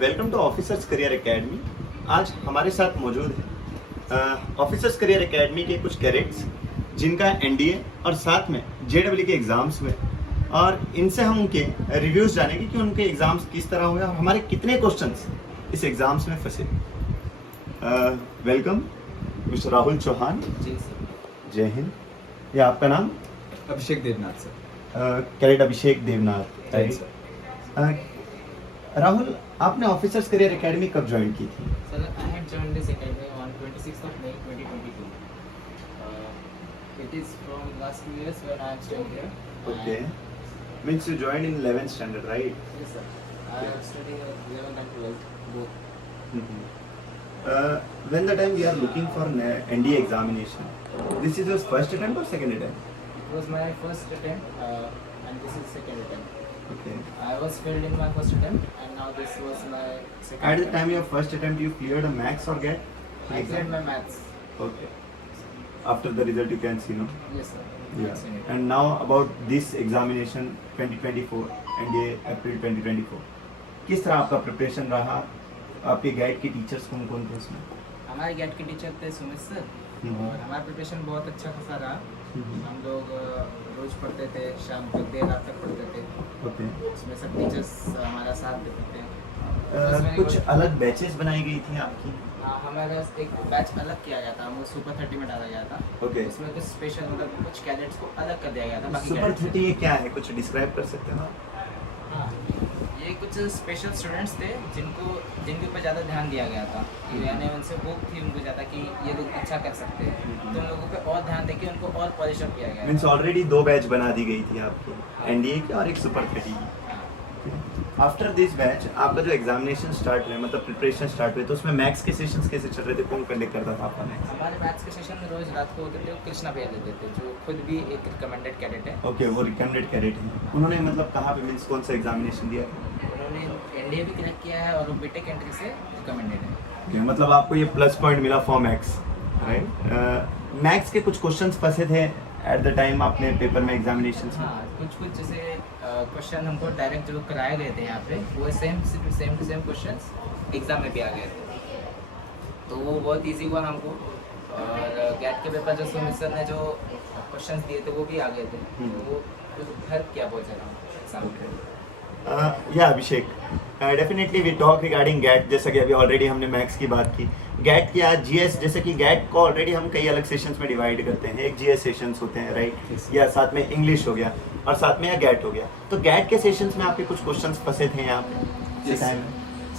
Welcome to Officers career Academy. आज हमारे साथ मौजूद है ऑफिसर्स करियर एकेडमी के कुछ कैडेट्स जिनका एनडीए और साथ में जेडब्ल्यू के एग्ज़ाम्स हुए, और इनसे हम उनके रिव्यूज़ जानेंगे कि उनके एग्ज़ाम्स किस तरह हुए और हमारे कितने क्वेश्चंस इस एग्ज़ाम्स में फंसे। Welcome mister Rahul Chauhan. जी सर। जय हिंद। ये आपका नाम? Abhishek Devnath sir. Cadet Abhishek Devnath. Right sir. Rahul, आपने ऑफिसर्स करियर एकेडमी कब ज्वाइन की थी? Sir, I had joined this academy on 26th of May 2022. It is from last 2 years when I am studying here. Okay. Means you joined in 11th standard, right? Yes sir. I am studying 11th and 12th both. When the time we are looking for NDA examination, this is your first attempt or second attempt? It was my first attempt and this is second attempt. Okay. I was failed in my first attempt and now this was my second At the time your first attempt, you cleared a max or GAT? I cleared my maths. Okay. After the result you can see, no? Yes sir. Yeah. I've seen it. And now about this examination 2024, NDA April 2024. किस तरह आपका preparation रहा? आपके guide के teachers कौन कौन थे उसमें? हमारे गेट के टीचर थे सुमित सर और हमारा प्रिपरेशन बहुत अच्छा खासा रहा। हम लोग रोज पढ़ते थे, शाम तक देर रात तक पढ़ते थे। ओके। उसमें सब टीचर्स हमारा साथ देते थे। कुछ अलग बैचेस बनाई गई थी आपकी? हमारा एक बैच अलग किया गया था, वो सुपर 30 में डाला गया था। ओके। उसमें कुछ स्पेशल मतलब कुछ कैडेट्स को अलग कर दिया गया था बाकी सुपर cadets से। 30 ये क्या है, कुछ डिस्क्राइब कर सकते हैं आप? हाँ, ये कुछ स्पेशल स्टूडेंट्स थे जिनके ऊपर ज़्यादा ध्यान दिया गया था। यानी उनसे होप थी उनको ज़्यादा कि ये लोग अच्छा कर सकते हैं, तो उन लोगों पे और ध्यान देके उनको और पॉलिश अप किया गया मीन्स था। ऑलरेडी 2 बैच बना दी गई थी आपकी, एनडीए की और एक सुपर 30 की। आफ्टर दिस बैच आपका जो एग्जामिनेशन स्टार्ट हुआ, मतलब प्रिपरेशन स्टार्ट हुए, तो उसमें मैथ्स के सेशंस कैसे चल रहे थे? कौन कंडक्ट करता था आपका मैथ्स? हमारे मैथ्स के सेशन रोज रात को होते थे, वो कृष्णा भैया देते थे जो खुद भी एक रिकमेंडेड कैडेट है। ओके, वो रिकमेंडेड कैडेट है। उन्होंने मतलब कहाँ पे, मीन्स कौन सा एग्जामिनेशन दिया? उन्होंने एनडीए भी क्रैक किया है और वो बीटेक एंट्री से रिकमेंडेड है। Okay, मतलब आपको ये प्लस पॉइंट मिला फॉर मैथ्स, राइट? मैथ्स के कुछ क्वेश्चंस फंसे थे एट द टाइम अपने पेपर में, एग्जामिनेशन में? हाँ, कुछ जैसे क्वेश्चन हमको डायरेक्ट जो कराए गए थे यहाँ पे, वो same to same questions exam में भी आ गए थे, तो वो बहुत इजी हुआ हमको। और गैट के पेपर जो सुमित सर ने जो क्वेश्चंस दिए थे वो भी आ गए थे, तो वो हेल्प किया बहुत ज़्यादा एग्जाम में। या Abhishek, definitely we talk regarding GAT. जैसा कि अभी ऑलरेडी हमने मैथ्स की बात की, गैट की आज जीएस, जैसे कि गैट को ऑलरेडी हम कई अलग सेशंस में डिवाइड करते हैं। एक जीएस सेशंस होते हैं, राइट? या साथ में इंग्लिश हो गया और साथ में या गैट हो गया। तो गैट के सेशंस में आपके कुछ क्वेश्चंस फंसे थे यहाँ पे इस टाइम में?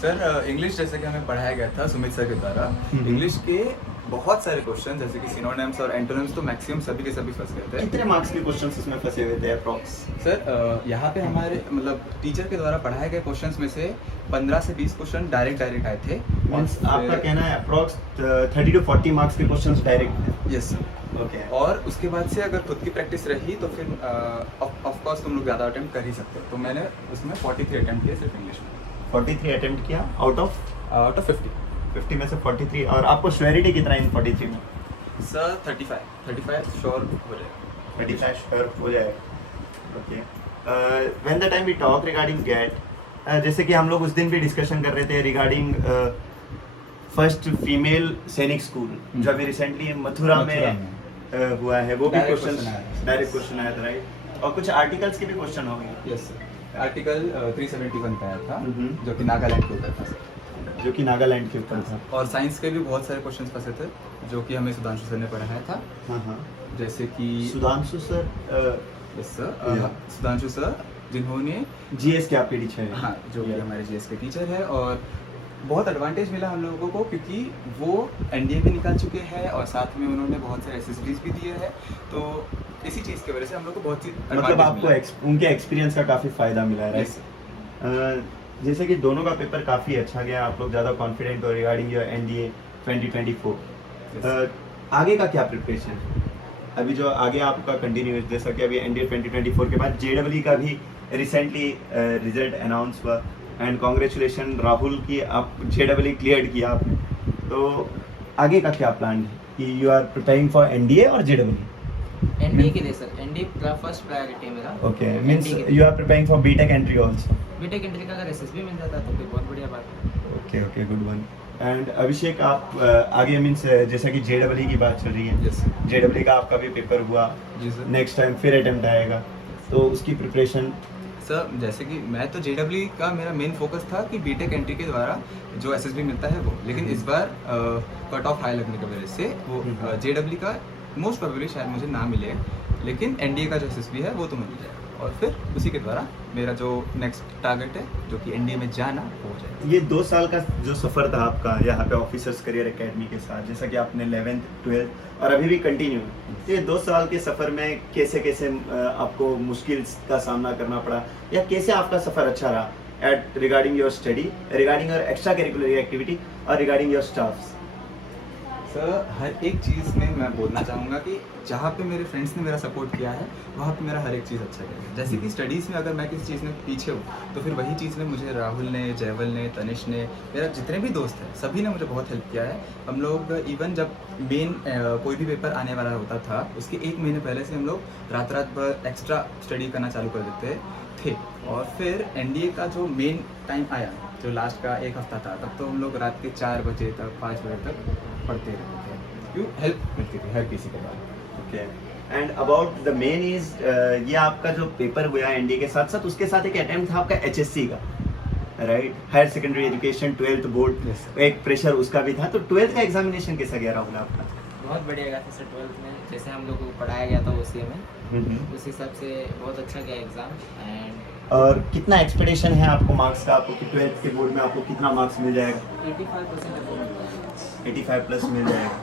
सर, इंग्लिश जैसे कि हमें पढ़ाया गया था सुमित सर के द्वारा, इंग्लिश के बहुत सारे क्वेश्चन जैसे कि सिनोनिम्स और एंटोनिम्स तो मैक्सिमम सभी के सभी फंस गए थे। कितने मार्क्स के क्वेश्चंस इसमें फंसे हुए थे अप्रॉक्स? सर, यहाँ पे हमारे मतलब टीचर के द्वारा पढ़ाए गए क्वेश्चंस में से 15 से 20 क्वेश्चन डायरेक्ट आए थे। मींस आपका कहना है अप्रॉक्स 30 to 40 मार्क्स के क्वेश्चंस डायरेक्ट थे? Yes sir. ओके। और उसके बाद से अगर खुद की प्रैक्टिस रही तो फिर ऑफ कोर्स तुम लोग ज़्यादा अटेम्प्ट कर ही सकते हो। तो मैंने उसमें 43 अटेम्प्ट किए सिर्फ इंग्लिश में। 43 अटेम्प्ट किया आउट ऑफ 50 में से 43। और आपको श्योरिटी कितना है इन 43 में? सर 35 श्योर हो जाएगा। 35 श्योर हो जाएगा। Okay. When the time we talk regarding GAT, जैसे कि हम लोग उस दिन भी डिस्कशन कर रहे थे रिगार्डिंग फर्स्ट फीमेल सैनिक स्कूल जो अभी रिसेंटली मथुरा में हुआ है, वो भी Direct क्वेश्चन question आया था। डायरेक्ट क्वेश्चन आया था, राइट? और कुछ आर्टिकल्स के भी क्वेश्चन हो गए यस सर। आर्टिकल 371 पे आया था जो कि नागालैंड के ऊपर था जो कि नागालैंड के ऊपर था। और साइंस के भी बहुत सारे क्वेश्चंस फंसे थे जो कि हमें सुधांशु सर ने पढ़ाया था। हाँ हाँ। जैसे कि Sudhanshu sir, yes sir, Sudhanshu sir जिन्होंने जीएस के आपके टीचर हैं? हाँ, जो कि हमारे जीएस के टीचर है। और बहुत एडवांटेज मिला हम लोगों को क्योंकि वो एनडीए भी निकाल चुके हैं और साथ में उन्होंने बहुत सारे एसएसबीज भी दिए हैं, तो इसी चीज़ की वजह से हम लोग को बहुत सी मतलब आपको उनके एक्सपीरियंस का काफ़ी फ़ायदा मिला है, राइट? जैसे कि दोनों का पेपर काफ़ी अच्छा गया, आप लोग ज़्यादा कॉन्फिडेंट हो रिगार्डिंग योर एनडीए 2024। आगे का क्या प्रिपरेशन है अभी जो आगे आपका कंटिन्यू, जैसा कि अभी एनडीए 2024 के बाद जेडब्ल्यू का भी रिसेंटली रिजल्ट अनाउंस हुआ, एंड कॉन्ग्रेचुलेशन राहुल की, आप जेडब्ल्यू क्लियर किया आपने, तो आगे का क्या प्लान है कि you are preparing for NDA और जेडब्ल्यू? एनडीए के लिए सर, एनडीए फर्स्ट प्रायोरिटी है मेरा। Okay, means you are preparing for BTech entry also? BTech entry का अगर एसएसबी मिल जाता तो कोई बहुत बढ़िया बात है। Okay okay, good one. And Abhishek, आप आगे मीन्स जैसा कि JEE की बात चल रही है, यस JEE का आपका भी पेपर हुआ, जी सर। नेक्स्ट टाइम फिर अटेम्प्ट आएगा, तो उसकी प्रिपरेशन? सर जैसे कि मैं तो JEE का मेरा मेन फोकस था कि बीटेक एंट्री के द्वारा जो SSB मिलता है वो, लेकिन इस बार कट ऑफ हाई लगने की वजह से वो JEE का मोस्ट प्रोबेबली शायद मुझे ना मिले, लेकिन NDA का जो SSB है वो तो मिल जाए, और फिर उसी के द्वारा मेरा जो नेक्स्ट टारगेट है जो कि NDA में जाना वो हो जाए। ये 2 साल का जो सफ़र था आपका यहाँ पे ऑफिसर्स करियर एकेडमी के साथ, जैसा कि आपने 11th 12th और अभी भी कंटिन्यू, तो ये 2 साल के सफ़र में कैसे कैसे आपको मुश्किल का सामना करना पड़ा, या कैसे आपका सफ़र अच्छा रहा at regarding your study, regarding your extra curricular activity और रिगार्डिंग योर स्टाफ्स? सर हर एक चीज़ में मैं बोलना चाहूँगा कि जहाँ पे मेरे फ्रेंड्स ने मेरा सपोर्ट किया है वहाँ पे मेरा हर एक चीज़ अच्छा गया है। जैसे कि स्टडीज़ में अगर मैं किसी चीज़ में पीछे हूँ तो फिर वही चीज़ में मुझे राहुल ने, जयवल ने, तनिष ने, मेरा जितने भी दोस्त हैं सभी ने मुझे बहुत हेल्प किया है। हम लोग इवन जब मेन कोई भी पेपर आने वाला होता था उसके 1 महीने पहले से हम लोग रात भर एक्स्ट्रा स्टडी करना चालू कर देते थे, और फिर NDA का जो मेन टाइम आया जो लास्ट का 1 हफ्ता था तब तो हम लोग रात के 4 बजे तक 5 बजे तक पढ़ते रहते थे, क्यों हेल्प मिलती थी हर किसी के बाद। Okay, and about the main is, ये आपका जो पेपर हुआ NDA के साथ साथ उसके साथ एक अटेम्प्ट था आपका HSC का, right, higher secondary education 12th board, Yes, sir. एक प्रेशर उसका भी था, तो 12th का एग्जामिनेशन कैसा गया राहुल आपका? बहुत बढ़िया गया था सर 12th में, जैसे हम लोग को पढ़ाया गया था उसी में, उस हिसाब से बहुत अच्छा गया एग्ज़ाम। एंड और कितना एक्सपेक्टेशन है आपको मार्क्स का, आपको कि 12th के बोर्ड में आपको कितना मार्क्स मिल जाएगा? 85% 85 प्लस मिल जाएगा,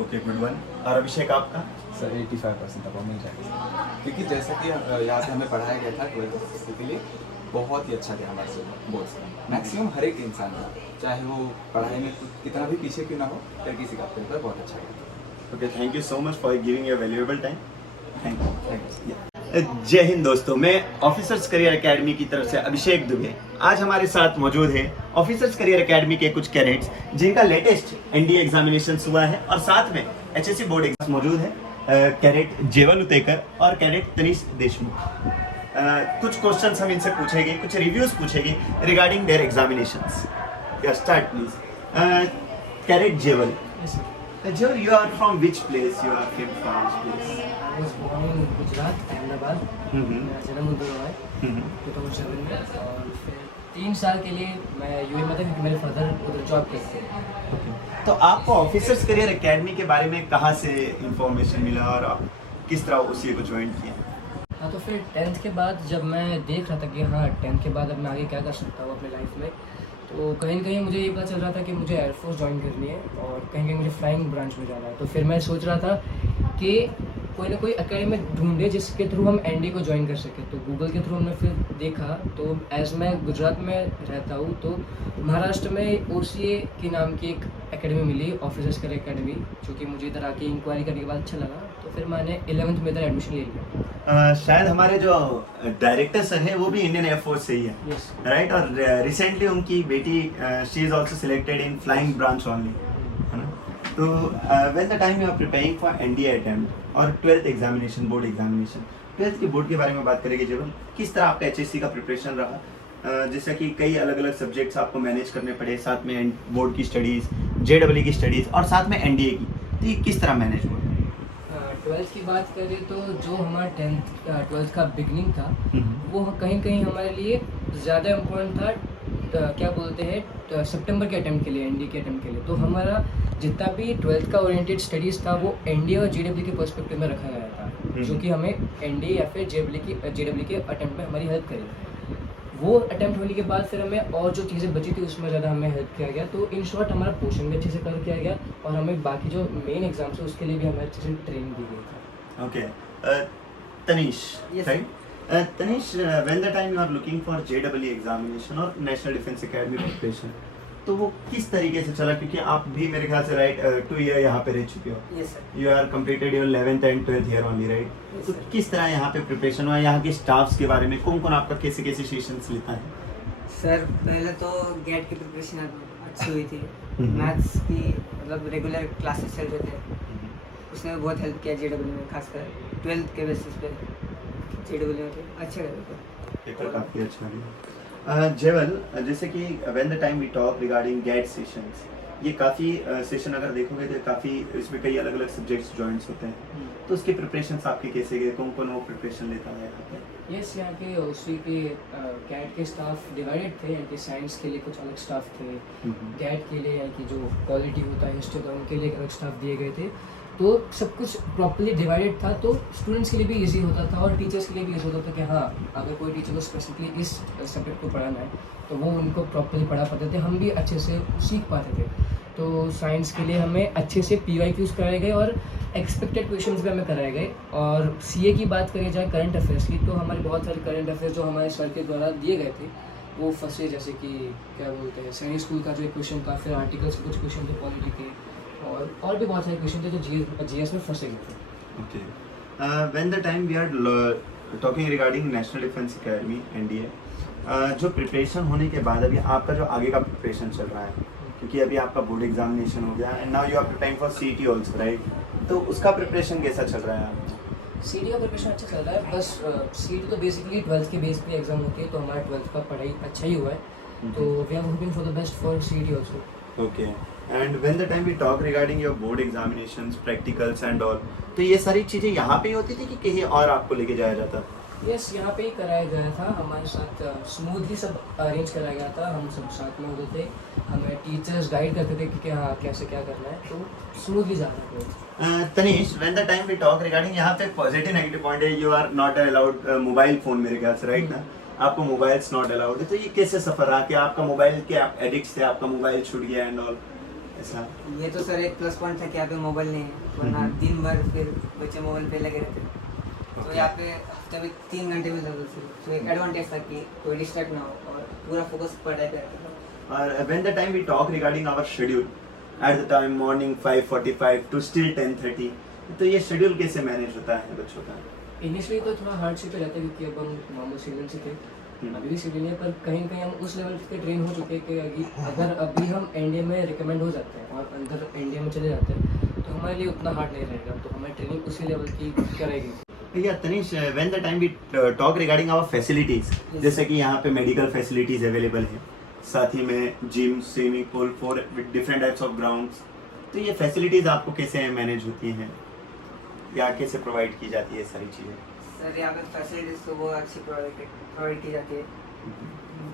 ओके, गुड वन। और अभिषेक आपका? सर 85% तक मिल जाएगा, क्योंकि जैसा कि यहाँ से हमें पढ़ाया गया था 12th के लिए बहुत ही अच्छा गया हमारे से बोर्ड्स में। मैक्सिमम हर एक इंसान का चाहे वो पढ़ाई में कितना भी पीछे क्यों ना हो, फिर किसी का पेपर बहुत अच्छा गया। Okay, thank you so much for giving your valuable time, thank you. जय हिंद दोस्तों, मैं ऑफिसर्स करियर एकेडमी की तरफ से अभिषेक दुबे आज हमारे साथ मौजूद है ऑफिसर्स करियर एकेडमी के कुछ कैडेट्स जिनका लेटेस्ट NDA एग्जामिनेशन हुआ है, और साथ में HSC बोर्ड एग्जाम मौजूद है, कैडेट जेवल उतेकर और कैडेट तनिष देशमुख। कुछ क्वेश्चंस हम इनसे पूछेंगे, कुछ रिव्यूज पूछेंगे regarding their examinations. Start please. Cadet Joel, Joel, you are from which place? You are from which place? I was born in Gujarat, Ahmedabad. मेरा जन्म उधर हुआ है 2007 में, और फिर 3 साल के लिए मैं UAE में था क्योंकि मेरे फादर उधर जॉब करते थे। तो आपको ऑफिसर्स करियर एकेडमी के बारे में कहाँ से इंफॉर्मेशन मिला और आप किस तरह उसी को ज्वाइन किया? हाँ, तो फिर 10th के बाद जब मैं देख रहा था कि हाँ 10th के बाद अब मैं आगे क्या कर सकता हूँ अपनी लाइफ में, तो कहीं ना कहीं मुझे ये पता चल रहा था कि मुझे एयरफोर्स ज्वाइन करनी है और कहीं कहीं मुझे फ्लाइंग ब्रांच में जाना है। तो फिर मैं सोच रहा था कि कोई ना कोई एकेडमी ढूंढे जिसके थ्रू हम NDA को ज्वाइन कर सकें। तो गूगल के थ्रू हमने फिर देखा, तो एज मैं गुजरात में रहता हूँ तो महाराष्ट्र में OCA के नाम की एक एकेडमी मिली, ऑफिसर्स करियर एकेडमी, जो कि मुझे इधर आके इंक्वायरी करने के बाद अच्छा लगा, तो फिर मैंने 11th में इधर एडमिशन ले लिया। शायद हमारे जो डायरेक्टर सर है वो भी इंडियन एयरफोर्स से ही है, यस, राइट, और रिसेंटली उनकी बेटी she is also selected in flying branch only, है ना। तो when the time you are preparing for NDA attempt और 12th examination, board examination, 12th के बोर्ड के बारे में बात करेंगे जीवन, किस तरह आपका HSC का प्रिपरेशन रहा? जैसा कि कई अलग अलग सब्जेक्ट्स आपको मैनेज करने पड़े, साथ में बोर्ड की स्टडीज़, JEE की स्टडीज़ और साथ में NDA की, तो ये किस तरह मैनेज हुआ? 12th की बात करें तो जो हमारा 12th का बिगनिंग था वो कहीं कहीं हमारे लिए ज़्यादा इम्पोर्टेंट था, क्या बोलते हैं, सितंबर के अटेम्प्ट के लिए, NDA के अटेम्प्ट के लिए। तो हमारा जितना भी 12th का ओरिएंटेड स्टडीज़ था वो NDA और JEE के पर्सपेक्टिव में रखा गया था, जो कि हमें NDA या फिर JEE के अटेम्प्ट में हमारी हेल्प करेगी। वो अटेम्प्ट होने के बाद फिर हमें और जो चीज़ें बची थी उसमें ज़्यादा हमें हेल्प किया गया। तो इन शॉर्ट हमारा पोर्शन भी अच्छे से कवर किया गया और हमें बाकी जो मेन एग्जाम्स है उसके लिए भी हमें अच्छे से ट्रेनिंग दी गई थी। Okay. Tanish, Yes, right? Tanish, when the time you are looking for JEE examination और National Defense Academy preparation, तो वो किस तरीके से चला? क्योंकि आप भी मेरे ख्याल से राइट 2 ईयर यहाँ पे रह चुके हो, yes sir. You are completed your 11th and 12th year only, right? Yes, तो sir. किस तरह यहाँ पे प्रिपरेशन हुआ, यहाँ के स्टाफ्स के बारे में, कौन कौन आपका कैसे कैसे सेशंस लेता है? सर पहले तो गेट की प्रिपरेशन अच्छी हुई थी, हम्म। मैथ्स की मतलब रेगुलर क्लासेस चल रहे थे, उसने बहुत हेल्प किया JEE में, खासकर 12th के बेसिस पे JEE में थे, अच्छे गए थे। पेपर काफ़ी अच्छा गया। जेवल, जैसे कि when the time we talk regarding GAT sessions, ये काफ़ी सेशन अगर देखोगे तो काफ़ी इसमें कई अलग अलग सब्जेक्ट्स जॉइंट्स होते हैं, तो उसकी प्रिपरेशंस आपके कैसे गए, कौन कौन वो प्रिपरेशन लेता है यहाँ पे? यस, यहाँ के उसी के कैट के स्टाफ डिवाइडेड थे, यानी कि साइंस के लिए कुछ अलग स्टाफ थे, कैट के लिए यानी कि जो क्वालिटी होता है हिस्ट्री का उनके लिए अलग स्टाफ दिए गए थे। तो सब कुछ प्रॉपर्ली डिवाइडेड था, तो स्टूडेंट्स के लिए भी इजी होता था और टीचर्स के लिए भी इजी होता था कि हाँ, अगर कोई टीचर को स्पेसिफिकली इस सब्जेक्ट को पढ़ाना है तो वो उनको प्रॉपर्ली पढ़ा पाते थे, हम भी अच्छे से सीख पाते थे। तो साइंस के लिए हमें अच्छे से PYQs कराए गए और एक्सपेक्टेड क्वेश्चंस भी हमें कराए गए। और CA की बात करें जाए करंट अफेयर्स की, तो हमारे बहुत सारे करंट अफेयर्स जो हमारे सर के द्वारा दिए गए थे वो फंसे, जैसे कि क्या बोलते हैं सैनिक स्कूल का जो एक क्वेश्चन था, फिर आर्टिकल्स के कुछ क्वेश्चन थे पॉलिटी के, और भी बहुत सारे क्वेश्चन थे जो GS में फंसे गए थे। Okay. When the time we are talking regarding National Defense Academy NDA, जो प्रिपरेशन होने के बाद अभी आपका जो आगे का प्रिपरेशन चल रहा है, क्योंकि अभी आपका बोर्ड एग्जामिनेशन हो गया and now you are preparing for CET also, right? तो उसका प्रिपरेशन कैसा चल रहा है आपका? CET का प्रिपरेशन अच्छा चल रहा है, बस CET तो बेसिकली 12th के बेस पे एग्जाम होती है, तो हमारा 12th का पढ़ाई अच्छा ही हुआ है, तो we are hoping for the best for CET also. Okay. And when the time we talk regarding your board examinations, practicals and all, तो ये सारी चीज़ें यहाँ पे ही होती थी कि कहीं और आपको लेके जाया जाता? यस, यहाँ पे ही कराया गया था, हमारे साथ स्मूथली सब अरेंज कराया गया था, हम सब साथ में होते थे, हमें टीचर्स गाइड करते थे कि हाँ कैसे क्या करना है, तो स्मूथली जा रहा था। Tanish, when the time we talk regarding, यहाँ पे पॉजिटिव नेगेटिव पॉइंट है, you are not allowed mobile phone, मेरे ख्याल से, राइट ना? आपको मोबाइल्स नॉट अलाउड है, तो ये कैसे सफ़र रहा कि आपका मोबाइल के आप एडिक्ट थे, आपका मोबाइल छूट गया एंड ऑल ऐसा? ये तो सर एक प्लस पॉइंट था कि यहाँ पे मोबाइल नहीं है, वरना दिन भर फिर बच्चे मोबाइल पे लगे रहते थे। तो यहाँ पे हफ्ते में 3 घंटे मिलता था, तो एक एडवांटेज था कि कोई डिस्ट्रैक्ट ना हो और पूरा फोकस पढ़ाई पे रहता था। और when the time we talk regarding our schedule, at the time morning 5:45 to still 10:30, तो ये शेड्यूल कैसे मैनेज होता है बच्चों का? इनिशियली तो थोड़ा हार्ड से तो रहता है, क्योंकि अब हम नॉर्मल सिविलियन से थे, अभी भी सिविलियन है, पर कहीं कहीं हम उस लेवल पे ट्रेन हो चुके हैं कि अगर अभी हम NDA में रिकमेंड हो जाते हैं और अंदर NDA में चले जाते हैं तो हमारे लिए उतना हार्ड नहीं रहेगा, तो हमारी ट्रेनिंग उसी लेवल की कराएगी। भैया Tanish, when the time we talk regarding our facilities, जैसे कि यहाँ पे मेडिकल फैसिलिटीज अवेलेबल है, साथ ही में gym, swimming pool for different types of grounds, तो ये फैसिलिटीज आपको कैसे मैनेज होती हैं या कैसे प्रोवाइड की जाती है सारी चीज़ें? सर यहाँ पे फैसिलिटीज तो बहुत अच्छी प्रोवाइड की जाती है,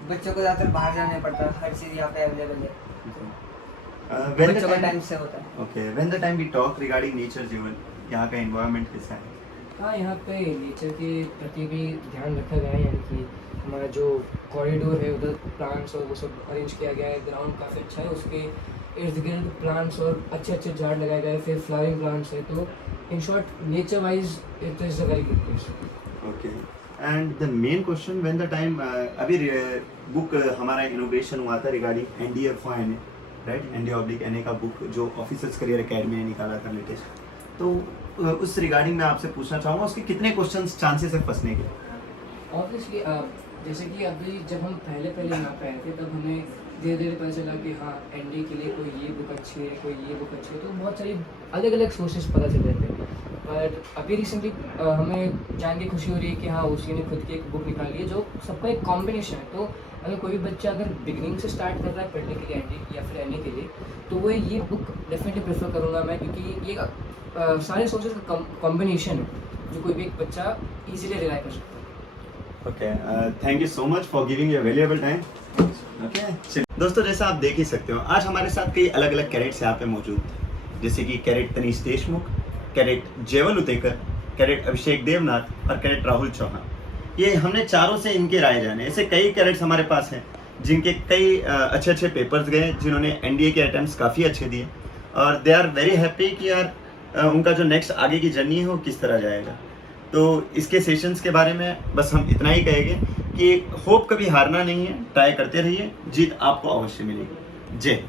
बच्चों को ज़्यादातर बाहर जाना नहीं पड़ता, हर चीज़ यहाँ पे अवेलेबल है, When the बच्चों का time- टाइम से होता है। Okay, when the time we talk regarding nature जीवन, यहाँ का environment कैसा है? हाँ, यहाँ पे नेचर के प्रति भी ध्यान रखा गया है, यानी कि हमारा जो कॉरिडोर है उधर प्लांट्स और वो सब अरेंज किया गया है, ग्राउंड काफ़ी अच्छा है, उसके इर्द गिर्द प्लांट्स और अच्छे अच्छे झाड़ लगाए गए, फिर फ्लावरिंग प्लांट्स है, तो in short nature wise it is a very good place. Okay. And the main question when the time अभी बुक हमारा इनोग्रेशन हुआ था regarding NDA for NA, right? NDA/NA का बुक जो ऑफिसर्स करियर एकेडमी ने निकाला था लेटेस्ट, तो उस रिगार्डिंग मैं आपसे पूछना चाहूँगा उसके कितने क्वेश्चंस चांसेस है फंसने के? ऑब्वियसली जैसे कि अभी जब हम पहले यहाँ पे आए थे तब हमें धीरे धीरे पता चला कि हाँ NDA के लिए कोई ये बुक अच्छी है, कोई ये बुक अच्छी है, तो बहुत सारी अलग अलग सोर्सेज पता चल रहे थे। पर अभी रिसेंटली हमें जान के खुशी हो रही है कि हाँ उसी ने खुद की एक बुक निकाली है जो सबका एक कॉम्बिनेशन है, तो अगर कोई भी बच्चा अगर बिगनिंग से स्टार्ट कर रहा है पढ़ने के लिए NDA या फिर NA के लिए, तो वो ये बुक डेफिनेटली प्रेफर करूँगा मैं, क्योंकि ये सारे सोर्सेज का कॉम्बिनेशन है जो कोई भी एक बच्चा ईजिली रिलाई कर सकता है। Okay, thank you so much for giving your valuable time. Okay. दोस्तों जैसा आप देख ही सकते हो आज हमारे साथ कई अलग अलग कैडेट्स यहाँ पे मौजूद थे, जैसे कि कैडेट तनीश देशमुख, कैडेट जेवल उतेकर, कैडेट अभिषेक देवनाथ और कैडेट राहुल चौहान। ये हमने चारों से इनके राय जाने, ऐसे कई कैडेट्स हमारे पास हैं जिनके कई अच्छे अच्छे पेपर्स गए, जिन्होंने NDA के अटेम्प्ट्स काफ़ी अच्छे दिए और दे आर वेरी हैप्पी कि यार उनका जो नेक्स्ट आगे की जर्नी है वो किस तरह जाएगा। तो इसके सेशंस के बारे में बस हम इतना ही कहेंगे कि होप कभी हारना नहीं है, ट्राई करते रहिए, जीत आपको अवश्य मिलेगी। जय हिंद।